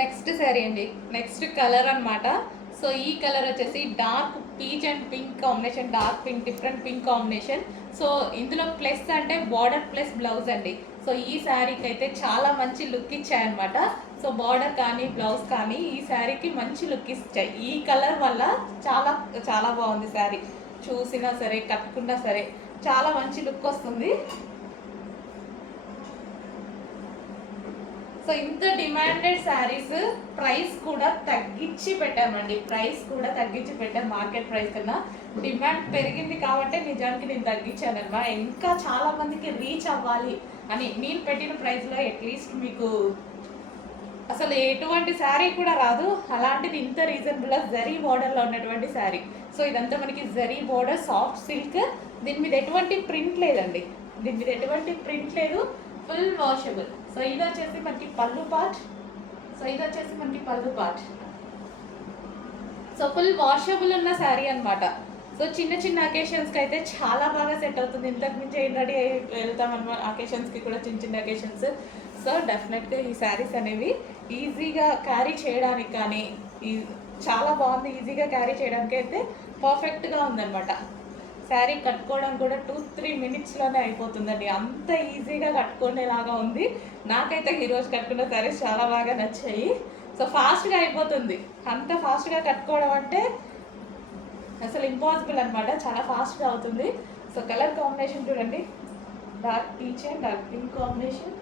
Next sari అండి, next colour అన్నమాట. So ఈ కలర్ వచ్చేసి dark peach and pink combination, dark pink, different pink combination. So ఇందులో plus అంటే బార్డర్ ప్లస్ బ్లౌజ్ అండి. సో ఈ శారీకి అయితే చాలా మంచి లుక్ ఇచ్చాయన్నమాట. సో బార్డర్ కానీ బ్లౌజ్ కానీ ఈ శారీకి మంచి లుక్ ఇచ్చాయి. ఈ కలర్ వల్ల చాలా చాలా బాగుంది శారీ. చూసినా సరే, కట్టుకున్నా సరే చాలా మంచి లుక్ వస్తుంది. సో ఇంత డిమాండెడ్ శారీస్ ప్రైస్ కూడా తగ్గించి పెట్టామండి. ప్రైస్ కూడా తగ్గించి పెట్టాం. మార్కెట్ ప్రైస్ కన్నా డిమాండ్ పెరిగింది కాబట్టి నిజానికి నేను తగ్గించాను అనమాట. ఇంకా చాలా మందికి రీచ్ అవ్వాలి అని నేను పెట్టిన ప్రైస్లో అట్లీస్ట్ మీకు అసలు ఎటువంటి శారీ కూడా రాదు. అలాంటిది ఇంత రీజనబుల్గా జరీ బోర్డర్లో ఉన్నటువంటి శారీ. సో ఇదంతా మనకి జరీ బోర్డర్, సాఫ్ట్ సిల్క్. దీని మీద ఎటువంటి ప్రింట్ లేదండి, దీని మీద ఎటువంటి ప్రింట్ లేదు, ఫుల్ వాషబుల్. సో ఇది వచ్చేసి మనకి పళ్ళు పార్ట్. సో ఫుల్ వాషబుల్ ఉన్న శారీ అనమాట. సో చిన్న చిన్న అకేషన్స్కి అయితే చాలా బాగా సెట్ అవుతుంది. ఇంతకు మించి ఏం రెడీ అయ్యి వెళ్తాం అనమాట అకేషన్స్కి కూడా, చిన్న చిన్న అకేషన్స్. సో డెఫినెట్గా ఈ శారీస్ అనేవి ఈజీగా క్యారీ చేయడానికి కానీ చాలా బాగుంది. ఈజీగా క్యారీ చేయడానికి అయితే పర్ఫెక్ట్గా ఉందన్నమాట. శారీ కట్టుకోవడం కూడా 2-3 మినిట్స్లోనే అయిపోతుందండి. అంత ఈజీగా కట్టుకునేలాగా ఉంది. నాకైతే ఈరోజు కట్టుకున్న శారీస్ చాలా బాగా నచ్చాయి. సో ఫాస్ట్గా అయిపోతుంది. అంత ఫాస్ట్గా కట్టుకోవడం అంటే అసలు ఇంపాసిబుల్ అనమాట. చాలా ఫాస్ట్గా అవుతుంది. సో కలర్ కాంబినేషన్ చూడండి, dark peach and dark pink combination.